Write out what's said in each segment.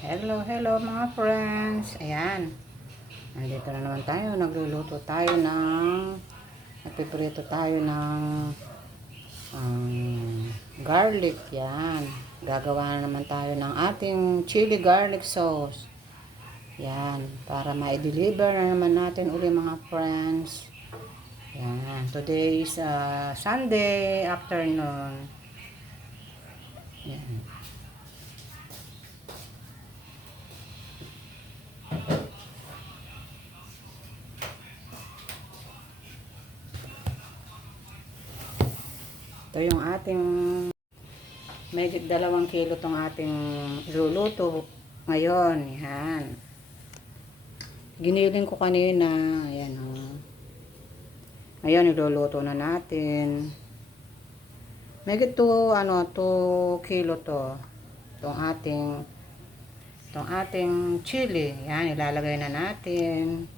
Hello, hello mga friends. Ayan. Nandito na naman tayo. Nagluluto tayo ng nagpiprito tayo ng garlic. Yan. Gagawa na naman tayo ng ating chili garlic sauce. Yan. Para ma-deliver na naman natin uli mga friends. Yan. Today is Sunday afternoon. Yan. Ito yung ating may 2 kilo tong ating iluluto ngayon. Yan. Giniling ko kanina. Ayan o. Ngayon iluluto na natin. May 2 kilo to. Itong ating chili. Yan, ilalagay na natin.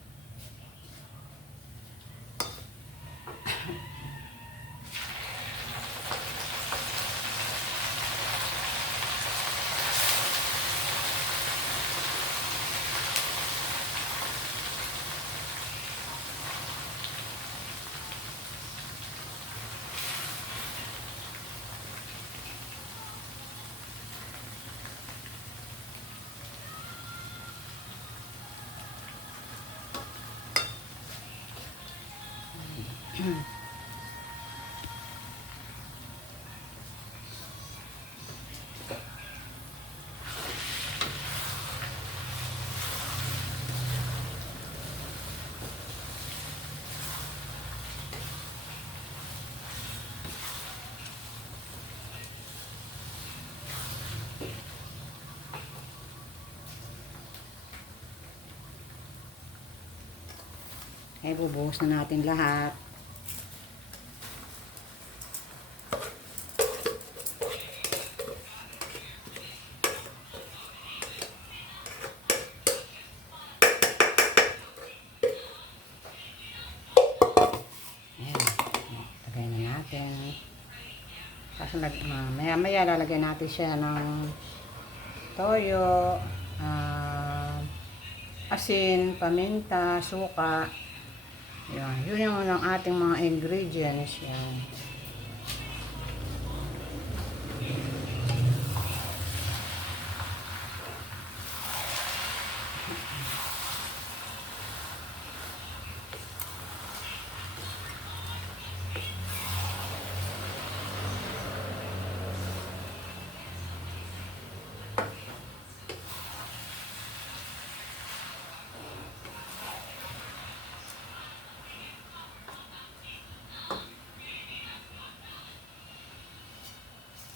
Ay, bubuhos na natin lahat. Ayan. Lagay na natin. Tapos maya-maya lalagyan natin siya ng toyo, asin, paminta, suka. Yan. Yun yung ating mga ingredients. Yan.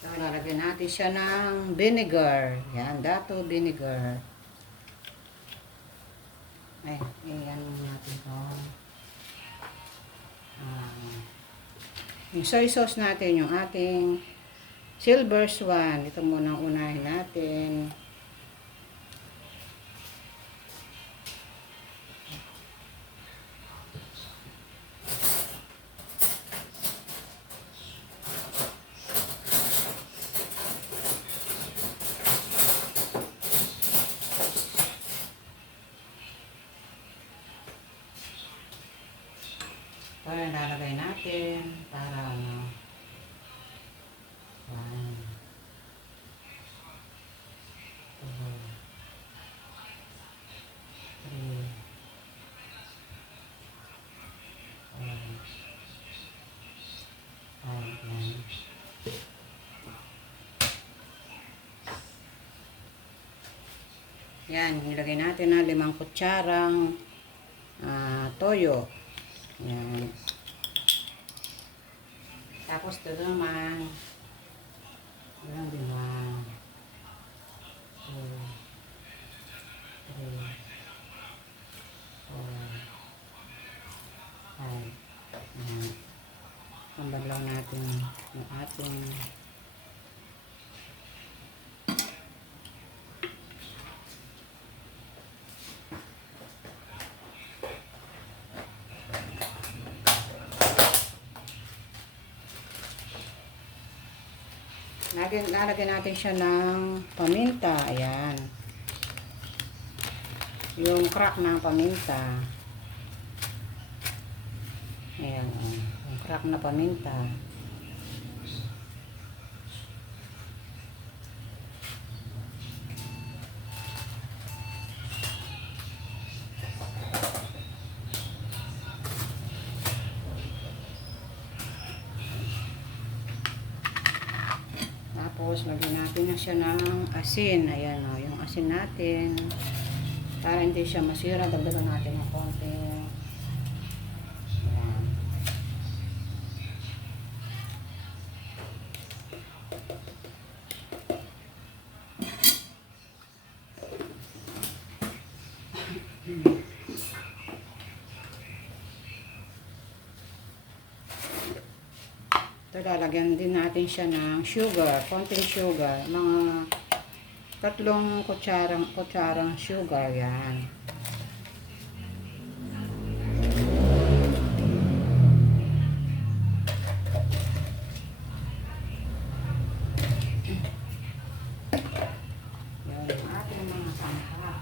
So, lalagyan natin siya ng vinegar. Yan, dato vinegar. Ay, iyan natin ito. Yung soy sauce natin, yung ating Silver Swan. Ito muna ang unahin natin. Ito yung lalagay natin para yan. Yan, nilagay natin na 5 kutsarang toyo. Yan. Tapos ito naman, ilang 5, 2, 3, 4, 5. Yan. Pambaglaw natin yung ating lalagyan natin siya ng paminta. Ayan. yung crack ng paminta. Ayan, yung crack na paminta. Tapos, lagyan natin na siya ng asin. Ayan o, yung asin natin. Para hindi siya masira, dagdagan natin ng konti. Ayan. Ito, lalagyan din natin siya ng sugar, konting sugar, mga 3 kutsarang sugar, yan. Yan, ang ating mga sangka.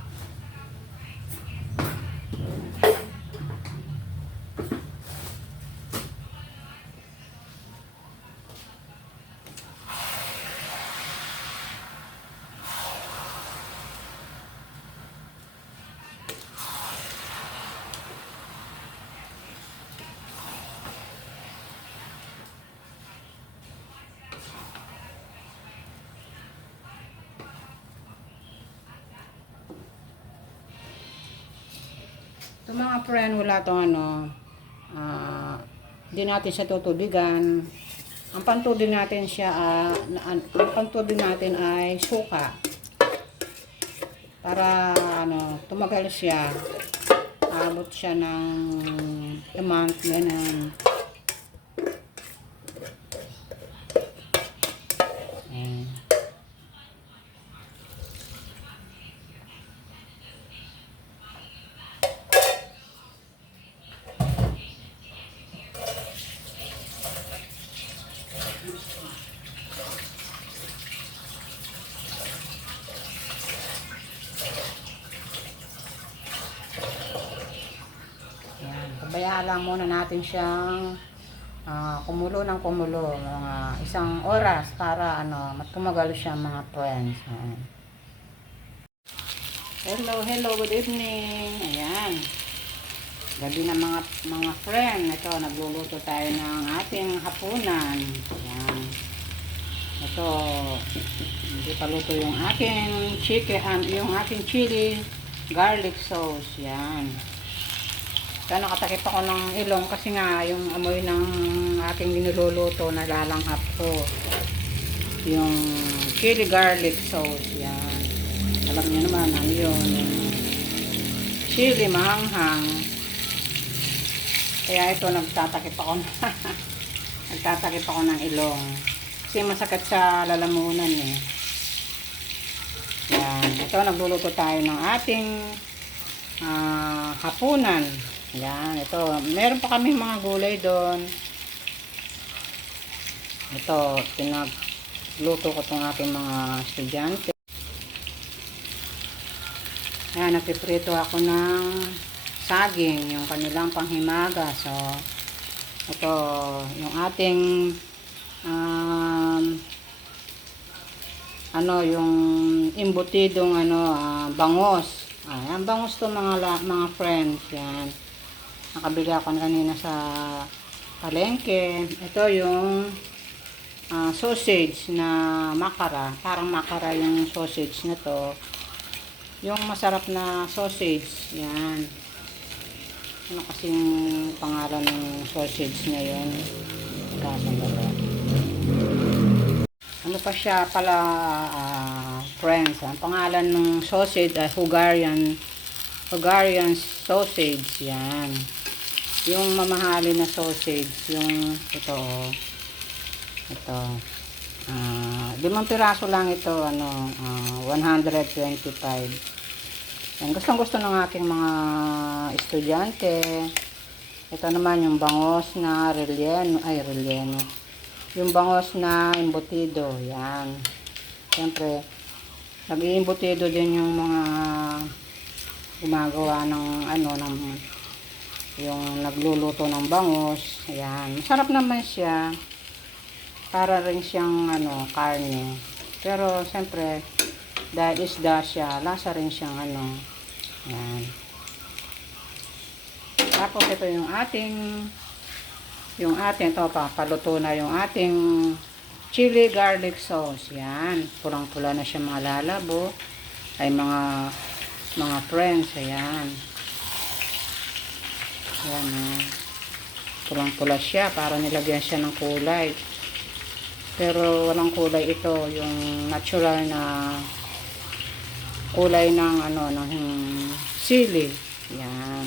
Ito mga friend, wala itong hindi natin siya tutubigan. Ang pantubig natin siya, ang pantubig natin ay suka. Para tumagal siya. Abot siya ng a month, ganun. Ayan. Pabayaan lang muna natin siyang kumulo ng kumulo, mga 1 oras para tumagal siya mga friends. Hello, good evening. Ayan. Gabi na mga friend. Ito, nagluluto tayo ng ating hapunan. Ayan. Ito, hindi pa luto yung aking chicken, yung aking chili garlic sauce. Yan. Ito, nakatakip ako ng ilong kasi nga yung amoy ng aking niluluto na lalanghap ko. Yung chili garlic sauce. Yan. Alam niyo naman, ano yun? Chili mahanghang. Kaya ito, nagtatakip ako nagtatakip ako ng ilong. Kasi masakit sa lalamunan eh. Yan. Ito, nagluluto tayo ng ating hapunan. Yan. Ito, meron pa kami mga gulay doon. Ito, pinagluto ko itong ating mga estudyante. Yan, nagpiprito ako ng saging, yung kanilang panghimaga. So, ito, yung ating yung embutidong bangos. Ayan, bangos to mga friends. Yan. Nakabili ako kanina sa palengke. Ito yung sausage na makara. Parang makara yung sausage na to. Yung masarap na sausage. Yan. Ano kasing pangalan ng sausage na yun? Ano pa siya pala, friends? Ang pangalan ng sausage ay Hungarian sausage. Yan. Yung mamahali na sausage. Yung ito. Ito. 5 piraso lang ito. 125. Yan, gustong-gusto ng aking mga estudyante. Ito naman yung bangos na relleno. Yung bangos na embutido. Yan. Siyempre, nag-iimbutido din yung mga gumagawa ng ano, ng yung nagluluto ng bangus. Ayan, masarap naman siya. Para rin siyang ano, karne. Pero siyempre, dahil isda siya, lasa rin siyang ano. Ayan. Tapos ito yung ating to, paluto na yung ating chili garlic sauce. Yan, pulang-pula na siya mga lalabo. Ay mga friends, ayan. Ayan, pulang-pula siya para nilagyan siya ng kulay. Pero walang kulay ito, yung natural na kulay ng ano, ng sili. Yan.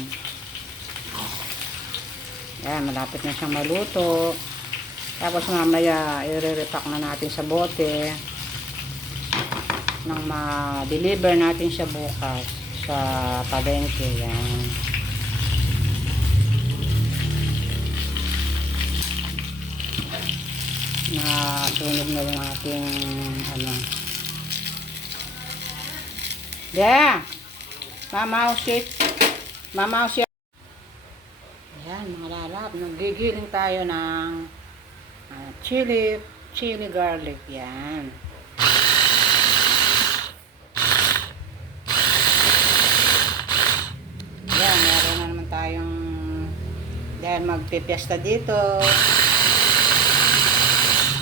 Yan, malapit na siyang maluto. Tapos mamaya i-repack na natin sa bote nang ma-deliver natin siya bukas sa palengke. Yan. Nasunog na yung ating ano. Yeah. Mamaw siya. Ayan mga lalab, nagigiling tayo ng chili garlic. Yan. Yan, meron na naman tayong dahil magpipiesta dito.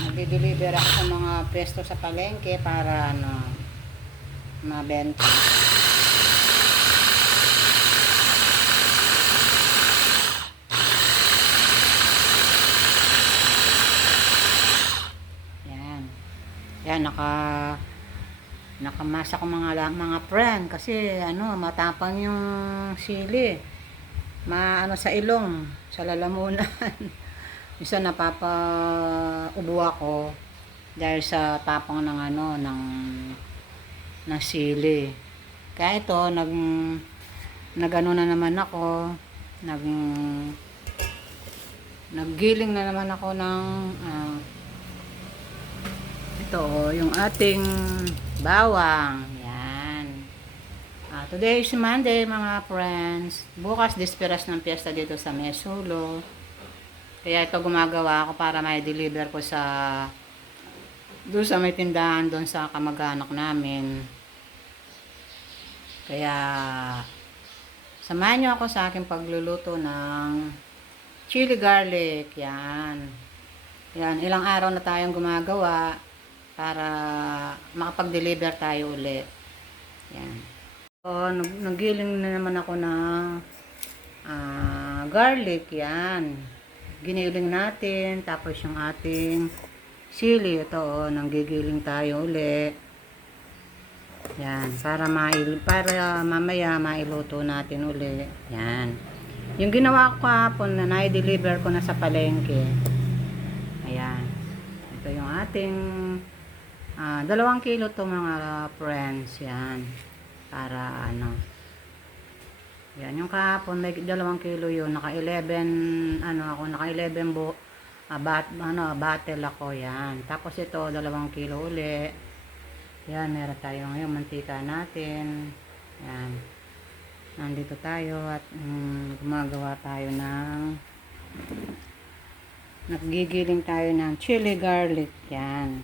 Nagdi-deliver ako sa mga pesto sa palengke para ano, mabenta. Yan, nakamasa ko mga friend kasi ano, matapang yung sili. Maano sa ilong, sa lalamunan. Isa napapaubo ako dahil sa tapang ng ano, ng sili. Kaya ito, nagano na naman ako, naggiling na naman ako ng ito, yung ating bawang. Yan. Today is Monday, mga friends. Bukas, disperas ng piyesta dito sa Mesulo. Kaya ito gumagawa ako para may deliver ko doon sa may tindahan, doon sa kamag-anak namin. Kaya, samahan nyo ako sa aking pagluluto ng chili garlic. Yan. Yan, ilang araw na tayong gumagawa para makapag-deliver tayo ulit. Yan. So, naggiling na naman ako ng garlic. Yan. Giniling natin. Tapos yung ating sili. Ito, nanggigiling tayo ulit. Yan. Para mamaya mailuto natin ulit. Yan. Yung ginawa ko kahapon na na-deliver ko na sa palengke. Ayan. Ito yung ating 2 kilo to mga friends. Yan. Para ano. Yan. Yung kahapon may 2 kilo yun. Naka 11 bottle ako. Yan. Tapos ito 2 kilo uli. Yan. Meron tayo ngayon mantika natin. Yan. Nandito tayo at gumagawa tayo naggigiling tayo ng chili garlic. Yan.